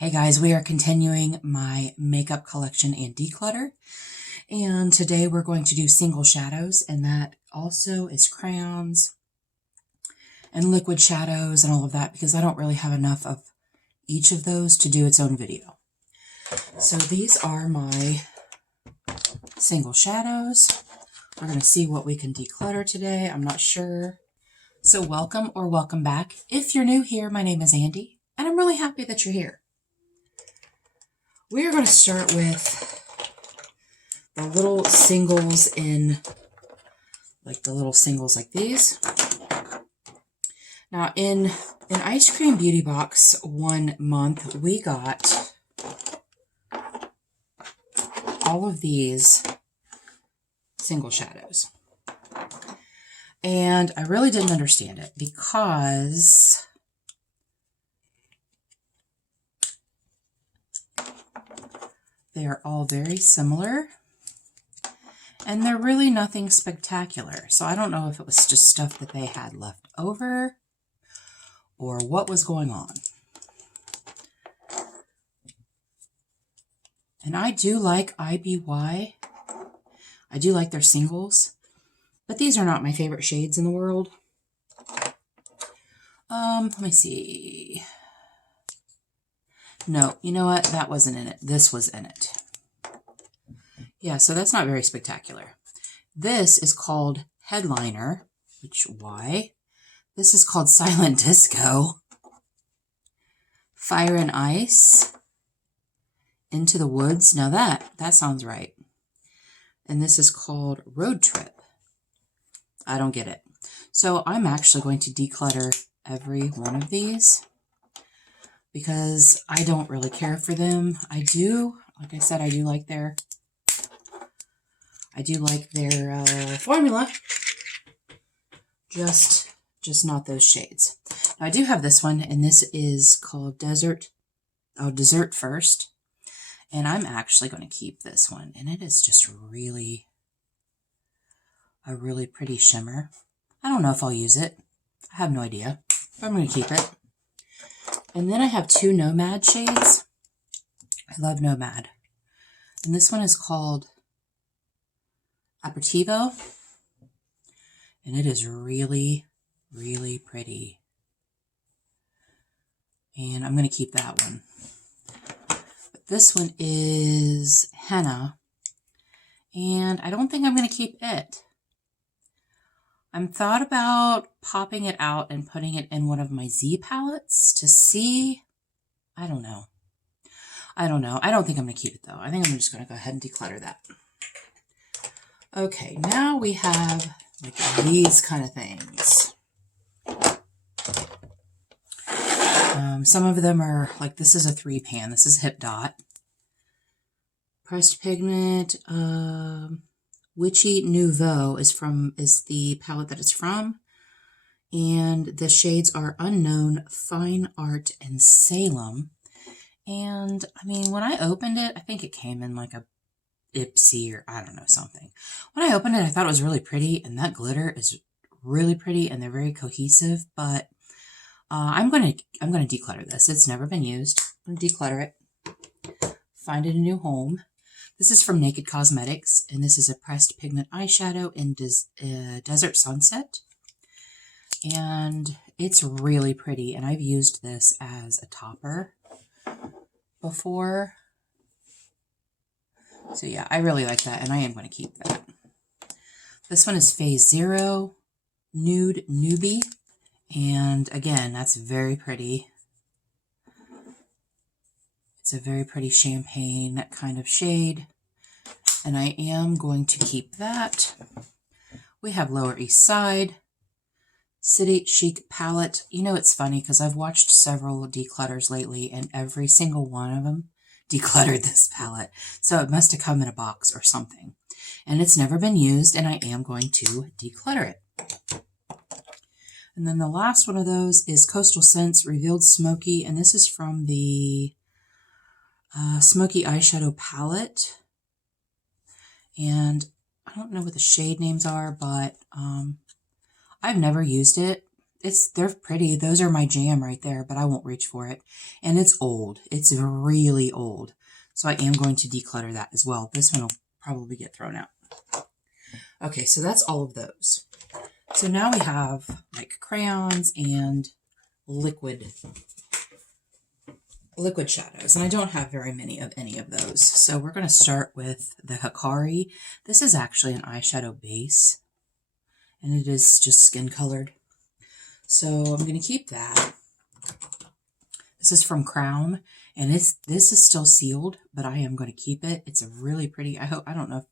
Hey guys, we are continuing my makeup collection and declutter. And today we're going to do single shadows, and that also is crayons and liquid shadows and all of that, because I don't really have enough of each of those to do its own video. So these are my single shadows. We're going to see what we can declutter today. I'm not sure. So welcome or welcome back. If you're new here, my name is Andi, and I'm really happy that you're here. We are going to start with the little singles in, like the little singles like these. Now in an Ice Cream Beauty Box 1 month, we got all of these single shadows. And I really didn't understand it because they are all very similar, and they're really nothing spectacular. So I don't know if it was just stuff that they had left over or what was going on. And I do like IBY. I do like their singles, but these are not my favorite shades in the world. Let me see. No, you know what? That wasn't in it. This was in it. Yeah, so that's not very spectacular. This is called Headliner, which, why? This is called Silent Disco. Fire and Ice. Into the Woods. Now that sounds right. And this is called Road Trip. I don't get it. So I'm actually going to declutter every one of these, because I don't really care for them. I do, like I said, I do like their formula, just not those shades. Now I do have this one, and this is called Dessert First, and I'm actually going to keep this one, and it is just really a really pretty shimmer. I don't know if I'll use it. I have no idea, but I'm going to keep it. And then I have two Nomad shades. I love Nomad. And this one is called Aperitivo. And it is really, really pretty. And I'm going to keep that one. But this one is Henna. And I don't think I'm going to keep it. I'm thought about popping it out and putting it in one of my Z palettes to see. I don't know. I don't think I'm going to keep it, though. I think I'm just going to go ahead and declutter that. Okay, now we have like these kind of things. Some of them are like, this is a 3-pan. This is Hip Dot. Pressed Pigment. Witchy Nouveau is the palette that it's from, and the shades are Unknown, Fine Art, and Salem. And I mean, when I opened it, I think it came in like a Ipsy or I don't know, something. When I opened it, I thought it was really pretty, and that glitter is really pretty, and they're very cohesive. But I'm gonna declutter this. It's never been used. I'm gonna declutter it, find it a new home. This is from Naked Cosmetics, and this is a pressed pigment eyeshadow in Desert Sunset. And it's really pretty, and I've used this as a topper before. So yeah, I really like that, and I am going to keep that. This one is Phase Zero Nude Newbie, and again, that's very pretty. It's a very pretty champagne kind of shade, and I am going to keep that. We have Lower East Side, City Chic Palette. You know, it's funny because I've watched several declutters lately, and every single one of them decluttered this palette. So it must have come in a box or something. And it's never been used, and I am going to declutter it. And then the last one of those is Coastal Scents Revealed Smoky, and this is from the Smoky Eyeshadow Palette. And I don't know what the shade names are, but I've never used it. they're pretty. Those are my jam right there, but I won't reach for it. And it's old. It's really old. So I am going to declutter that as well. This one will probably get thrown out. Okay, so that's all of those. So now we have like crayons and liquid shadows, and I don't have very many of any of those. So we're going to start with the Hikari. This is actually an eyeshadow base, and it is just skin colored. So I'm going to keep that. This is from Crown, and this is still sealed, but I am going to keep it. It's a really pretty, I don't know if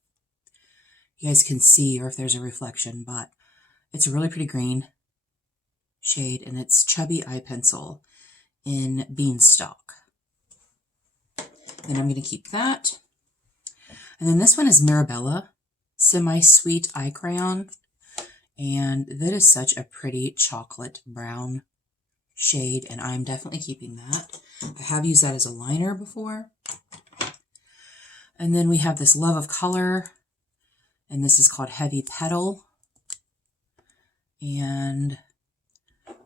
you guys can see or if there's a reflection, but it's a really pretty green shade, and it's Chubby Eye Pencil in Beanstalk. And I'm going to keep that. And then this one is Mirabella Semi-Sweet Eye Crayon. And that is such a pretty chocolate brown shade, and I'm definitely keeping that. I have used that as a liner before. And then we have this Love of Color, and this is called Heavy Petal. And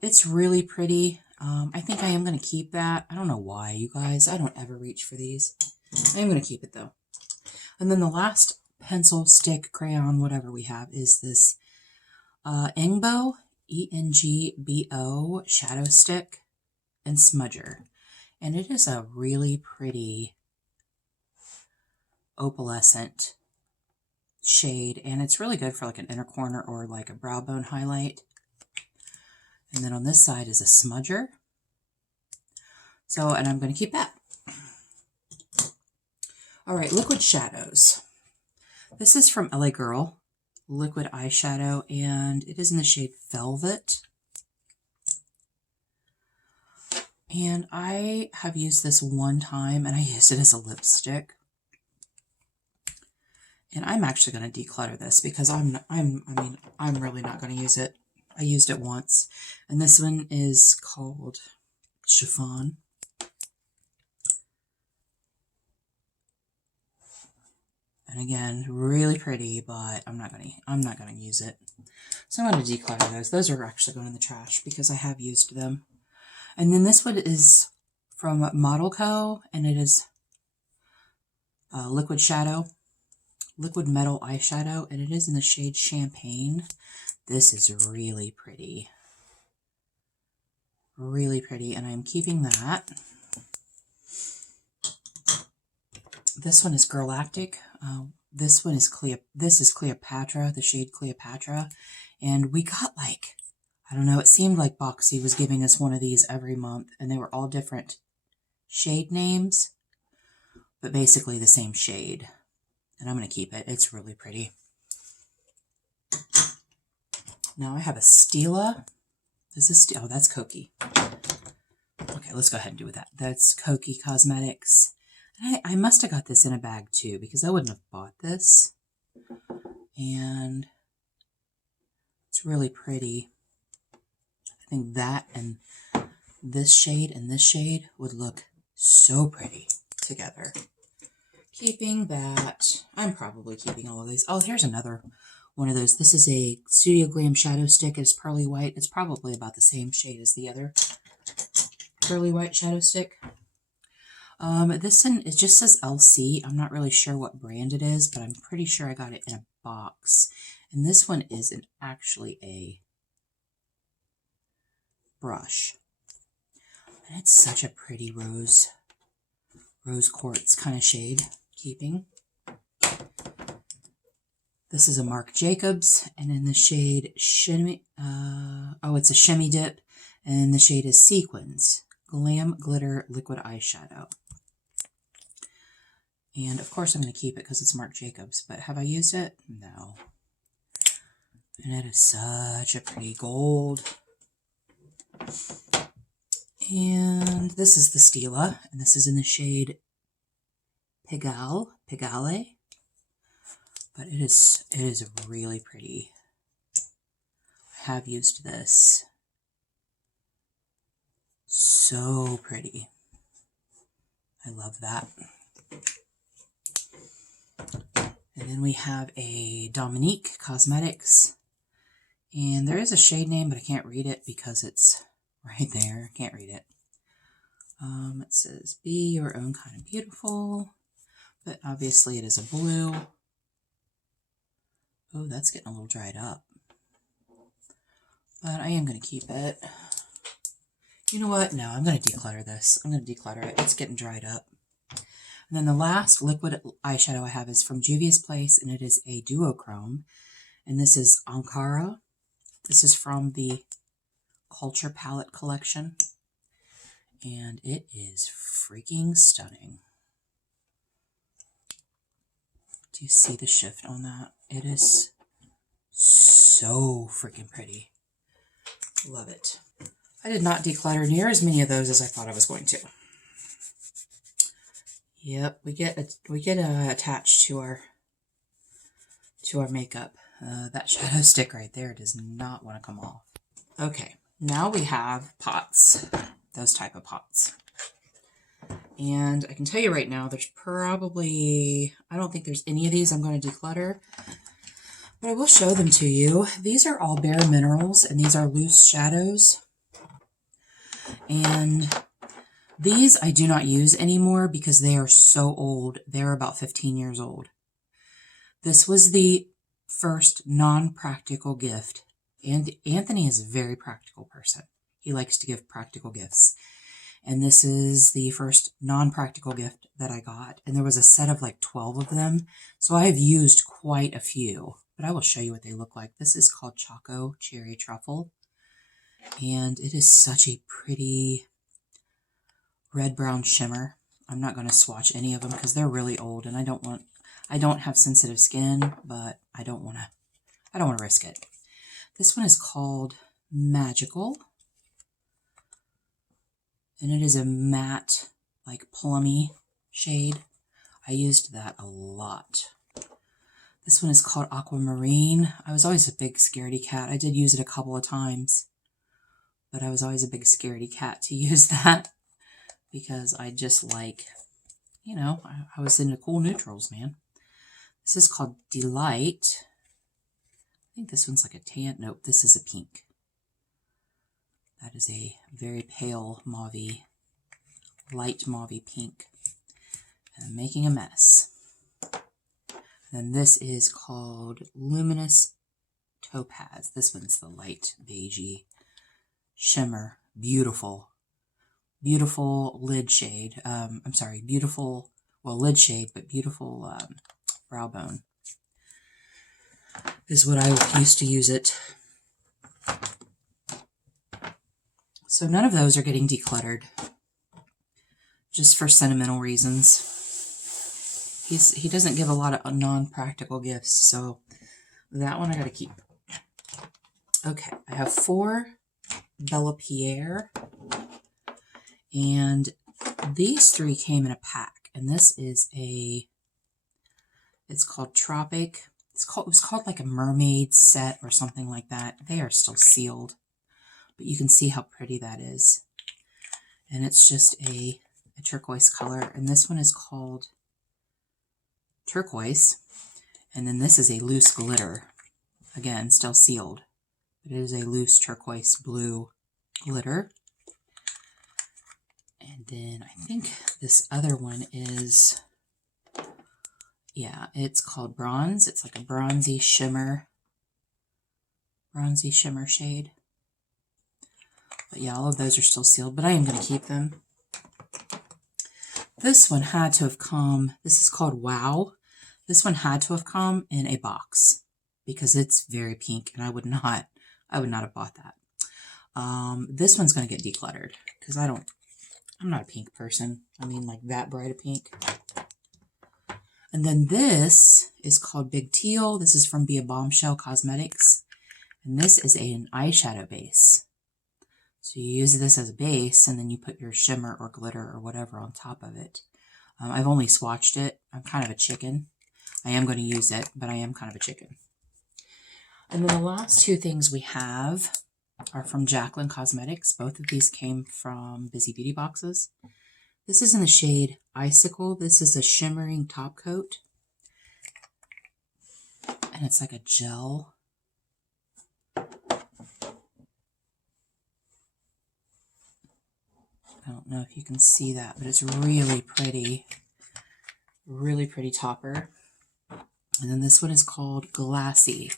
it's really pretty. I think I am going to keep that. I don't know why, you guys. I don't ever reach for these. I am going to keep it, though. And then the last pencil, stick, crayon, whatever we have is this Engbo, E-N-G-B-O, Shadow Stick and Smudger. And it is a really pretty opalescent shade. And it's really good for like an inner corner or like a brow bone highlight. And then on this side is a smudger. So, and I'm going to keep that. All right, liquid shadows. This is from LA Girl, liquid eyeshadow, and it is in the shade Velvet. And I have used this one time, and I used it as a lipstick. And I'm actually going to declutter this because I'm really not going to use it. I used it once, and this one is called Chiffon. And again, really pretty, but I'm not gonna use it. So I'm gonna declutter those. Those are actually going in the trash because I have used them. And then this one is from Model Co, and it is liquid metal eyeshadow, and it is in the shade Champagne. This is really pretty. Really pretty, and I'm keeping that. This one is Girlactic. This one is Cleopatra, the shade Cleopatra. And we got like, I don't know, it seemed like Boxy was giving us one of these every month, and they were all different shade names, but basically the same shade. And I'm going to keep it. It's really pretty. Now I have a Stila. Oh, that's Koki. Okay, let's go ahead and do that. That's Koki Cosmetics. I must have got this in a bag too, because I wouldn't have bought this. And it's really pretty. I think that and this shade would look so pretty together. Keeping that. I'm probably keeping all of these. Oh, here's another one of those. This is a Studio Glam Shadow Stick. It's pearly white. It's probably about the same shade as the other pearly white shadow stick. This one, it just says LC. I'm not really sure what brand it is, but I'm pretty sure I got it in a box. And this one is actually a brush. And it's such a pretty rose quartz kind of shade. Keeping. This is a Marc Jacobs, and in the shade Shimmy, it's a Shimmy Dip, and the shade is Sequins. Glam Glitter Liquid Eyeshadow. And of course I'm going to keep it because it's Marc Jacobs, but have I used it? No. And it is such a pretty gold. And this is the Stila, and this is in the shade Pegale. But it is really pretty. I have used this. So pretty. I love that. And then we have a Dominique Cosmetics And there is a shade name, but I can't read it because it's right there. I can't read it. It says, be your own kind of beautiful, but obviously it is a blue. Oh, that's getting a little dried up. But I am going to keep it. You know what? No, I'm going to declutter this. I'm going to declutter it. It's getting dried up. And then the last liquid eyeshadow I have is from Juvia's Place, and it is a duochrome. And this is Ankara. This is from the Culture Palette collection. And it is freaking stunning. Do you see the shift on that? It is so freaking pretty. Love it. I did not declutter near as many of those as I thought I was going to. Yep, we get attached to our makeup. That shadow stick right there does not want to come off. Okay, now we have pots, those type of pots. And I can tell you right now, there's probably, I don't think there's any of these I'm going to declutter, but I will show them to you. These are all bare minerals, and these are loose shadows. And these I do not use anymore because they are so old. They're about 15 years old. This was the first non-practical gift. And Anthony is a very practical person. He likes to give practical gifts. And this is the first non-practical gift that I got. And there was a set of like 12 of them. So I have used quite a few. But I will show you what they look like. This is called Choco Cherry Truffle. And it is such a pretty red-brown shimmer. I'm not going to swatch any of them because they're really old. And I don't have sensitive skin, but I don't want to risk it. This one is called Magical. And it is a matte, like plummy shade. I used that a lot. This one is called Aquamarine. I was always a big scaredy cat. I did use it a couple of times, but I was always a big scaredy cat to use that because I just like, you know, I was into cool neutrals, man. This is called Delight. I think this one's like a tan. Nope, this is a pink. That is a very pale mauvey, light mauvey pink. And I'm making a mess. And this is called Luminous Topaz. This one's the light beigey shimmer. Beautiful. Beautiful lid shade. I'm sorry, beautiful, well, lid shade, but beautiful brow bone is what I used to use it. So none of those are getting decluttered, just for sentimental reasons. He doesn't give a lot of non-practical gifts, so that one I gotta keep. Okay, I have 4 Bella Pierre, and these 3 came in a pack, and this is it's called Tropic. It was called like a mermaid set or something like that. They are still sealed, but you can see how pretty that is. And it's just a turquoise color, and this one is called Turquoise, and then this is a loose glitter. Again, still sealed. It is a loose turquoise blue glitter. And then I think this other one is, yeah, it's called Bronze. It's like a bronzy shimmer shade. But yeah, all of those are still sealed, but I am going to keep them. This one had to have come, this is called Wow. This one had to have come in a box because it's very pink, and I would not have bought that. This one's going to get decluttered because I'm not a pink person. I mean, like that bright a pink. And then this is called Big Teal. This is from Be a Bombshell Cosmetics. And this is an eyeshadow base. So you use this as a base, and then you put your shimmer or glitter or whatever on top of it. I've only swatched it. I'm kind of a chicken. I am going to use it, but I am kind of a chicken. And then the last 2 things we have are from Jaclyn Cosmetics. Both of these came from Busy Beauty boxes. This is in the shade Icicle. This is a shimmering top coat. And it's like a gel. I don't know if you can see that, but it's really pretty topper. And then this one is called Glassy.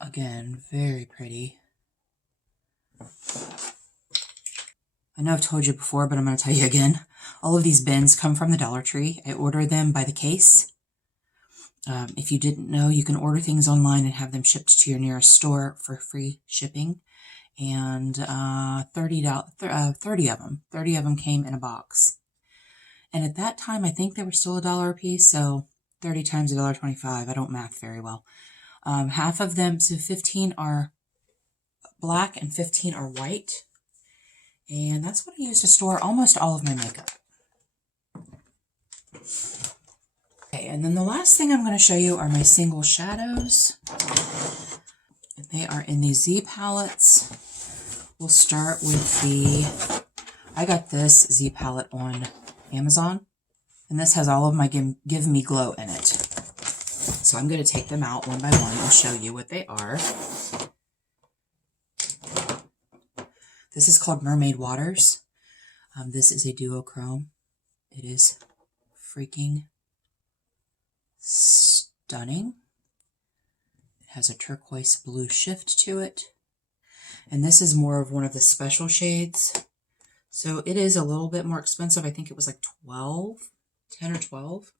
Again, very pretty. I know I've told you before, but I'm going to tell you again. All of these bins come from the Dollar Tree. I order them by the case. If you didn't know, you can order things online and have them shipped to your nearest store for free shipping. And 30 of them came in a box. And at that time, I think they were still $1 a piece, so 30 times $1.25. I don't math very well. Half of them, so 15 are black and 15 are white. And that's what I use to store almost all of my makeup. Okay, and then the last thing I'm going to show you are my single shadows. And they are in these Z palettes. We'll start with I got this Z palette on Amazon. And this has all of my Give Me Glow in it. So I'm going to take them out one by one and show you what they are. This is called Mermaid Waters. This is a duochrome. It is freaking stunning. It has a turquoise blue shift to it. And this is more of one of the special shades. So it is a little bit more expensive. I think it was like 10 or 12.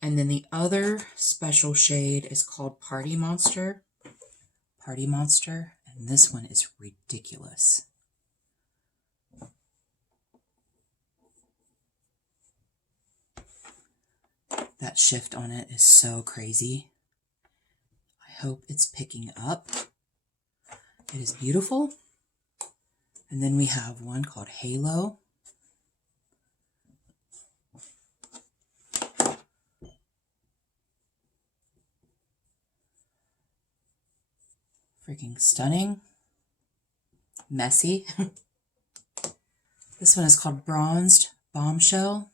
And then the other special shade is called Party Monster. Party Monster. And this one is ridiculous. That shift on it is so crazy. I hope it's picking up. It is beautiful. And then we have one called Halo. Freaking stunning. Messy. This one is called Bronzed Bombshell.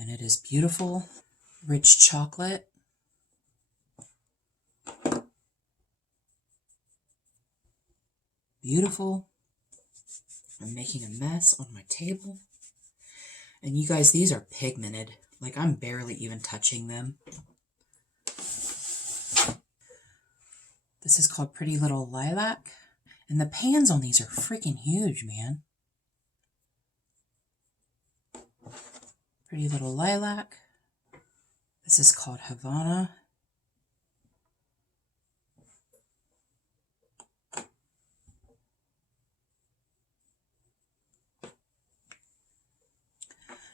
And it is beautiful. Rich chocolate. Beautiful. I'm making a mess on my table. And you guys, these are pigmented. Like, I'm barely even touching them. This is called Pretty Little Lilac. And the pans on these are freaking huge, man. Pretty Little Lilac. This is called Havana.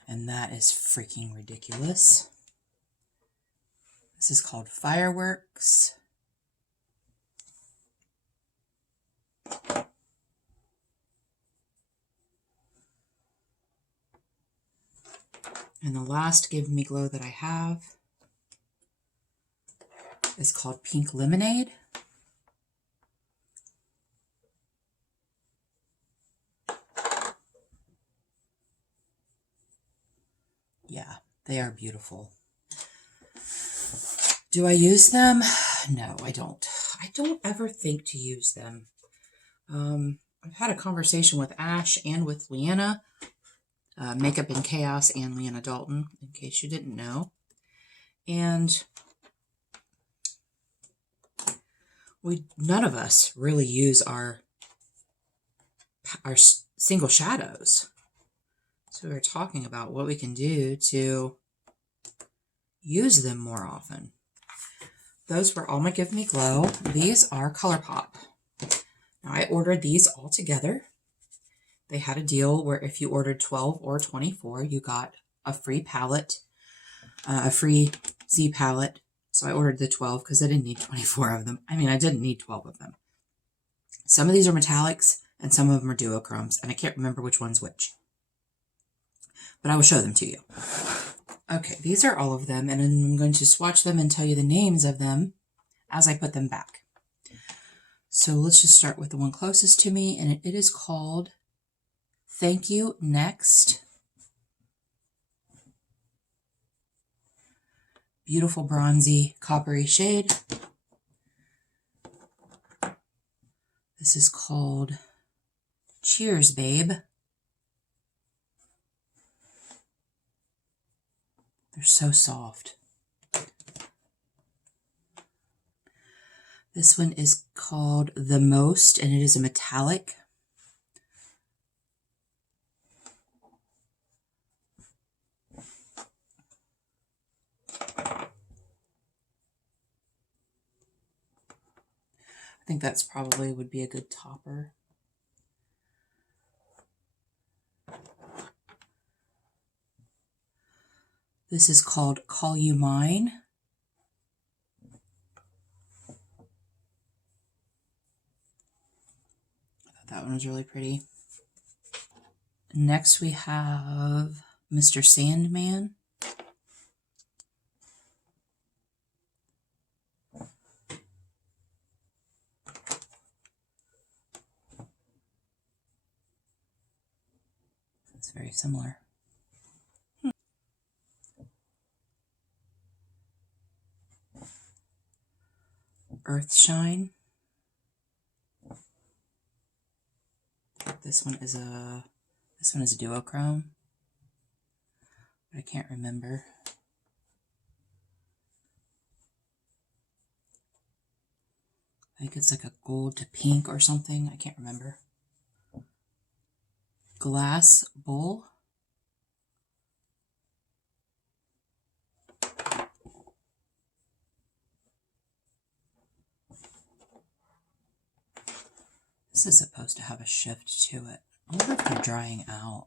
And that is freaking ridiculous. This is called Fireworks. And the last Give Me Glow that I have is called Pink Lemonade. Yeah, they are beautiful. Do I use them? No, I don't. I don't ever think to use them. I've had a conversation with Ash and with Leanna, Makeup in Chaos and Leanna Dalton, in case you didn't know. And none of us really use our single shadows. So we're talking about what we can do to use them more often. Those were all my Give Me Glow. These are ColourPop. Now I ordered these all together. They had a deal where if you ordered 12 or 24, you got a free palette, a free Z palette. So I ordered the 12 because I didn't need 24 of them. I mean, I didn't need 12 of them. Some of these are metallics and some of them are duochromes, and I can't remember which one's which. But I will show them to you. Okay, these are all of them, and I'm going to swatch them and tell you the names of them as I put them back. So let's just start with the one closest to me, and it is called Thank You Next. beautiful bronzy coppery shade. This is called Cheers, Babe. They're so soft. This one is called The Most, and it is a metallic. I think that's probably would be a good topper. This is called Call You Mine. I thought that one was really pretty. Next we have Mr. Sandman. It's very similar. Earthshine. This one is a duochrome. But I can't remember. I think it's like a gold to pink or something. I can't remember. Glass Bowl. This is supposed to have a shift to it. I wonder if they're drying out.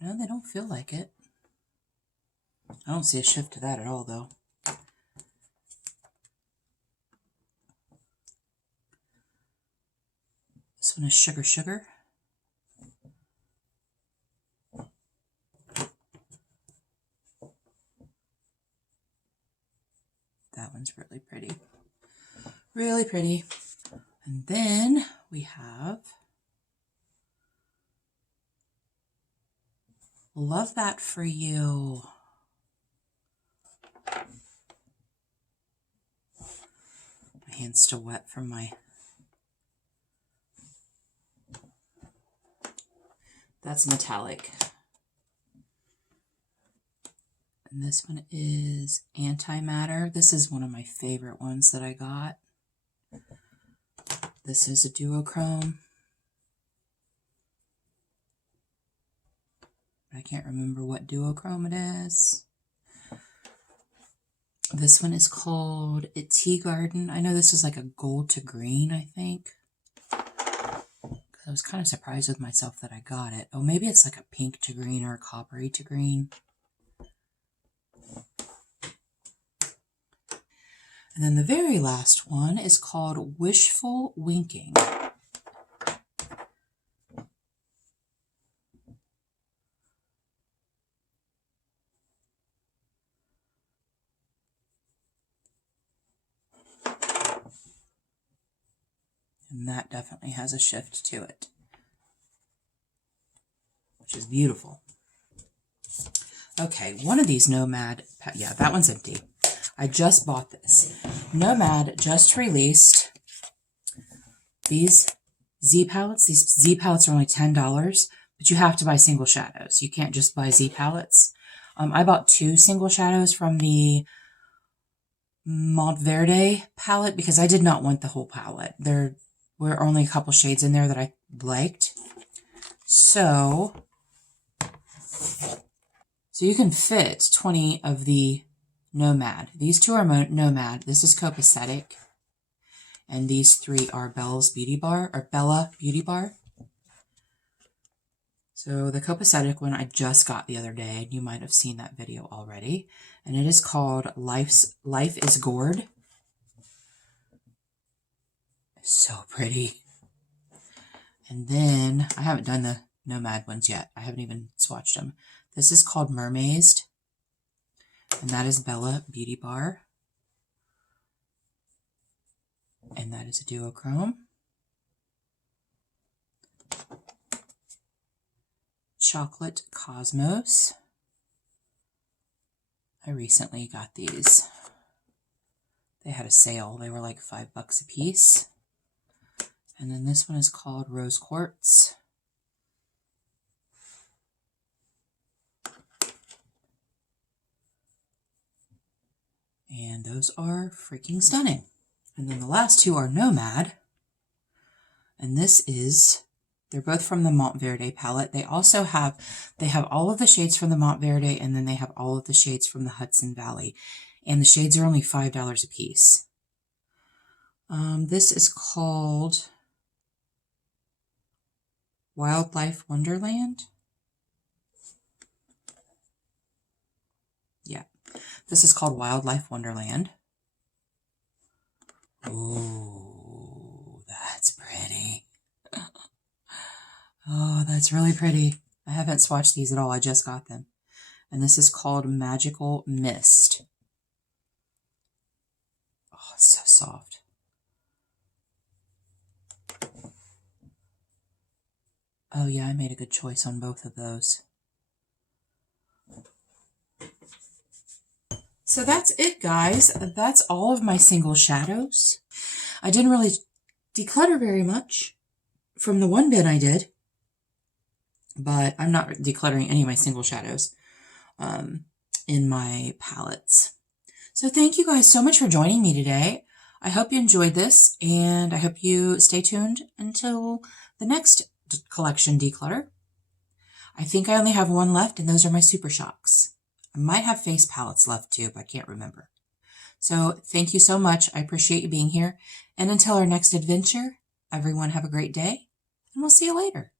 No, they don't feel like it. I don't see a shift to that at all, though. This one is Sugar Sugar. That one's really pretty. Really pretty. And then we have Love That For You. My hand's still wet from my... That's metallic. And this one is Antimatter. This is one of my favorite ones that I got. This is a duochrome. I can't remember what duochrome it is. This one is called Tea Garden. I know this is like a gold to green, I think. I was kind of surprised with myself that I got it. Oh, maybe it's like a pink to green or a coppery to green. And then the very last one is called Wishful Winking. And that definitely has a shift to it, which is beautiful. Okay, one of these Nomad, yeah, that one's empty. I just bought this. Nomad just released these Z palettes. These Z palettes are only $10, but you have to buy single shadows. You can't just buy Z palettes. I bought 2 single shadows from the Monteverde palette because I did not want the whole palette. There were only a couple shades in there that I liked. So you can fit 20 of the Nomad. These 2 are Nomad. This is Copacetic. And these 3 are Bella's Beauty Bar, or Bella Beauty Bar. So the Copacetic one I just got the other day. You might have seen that video already. And it is called Life is Gourd. So pretty. And then, I haven't done the Nomad ones yet. I haven't even swatched them. This is called Mermazed. And that is Bella Beauty Bar. And that is a duochrome. Chocolate Cosmos. I recently got these. They had a sale. They were like $5 a piece. And then this one is called Rose Quartz. And those are freaking stunning. And then the last two are Nomad. And this is, they're both from the Montverde palette. They also have, they have all of the shades from the Montverde, and then they have all of the shades from the Hudson Valley. And the shades are only $5 a piece. This is called Wildlife Wonderland. Yeah, this is called Wildlife Wonderland. Oh, that's pretty. Oh, that's really pretty. I haven't swatched these at all. I just got them. And this is called Magical Mist. Oh, it's so soft. Oh yeah, I made a good choice on both of those. So that's it, guys. That's all of my single shadows. I didn't really declutter very much from the one bin I did, but I'm not decluttering any of my single shadows in my palettes. So thank you guys so much for joining me today. I hope you enjoyed this, and I hope you stay tuned until the next collection declutter. I think I only have one left, and those are my Super Shocks. I might have face palettes left too, but I can't remember. So thank you so much. I appreciate you being here. And until our next adventure, everyone have a great day, and we'll see you later.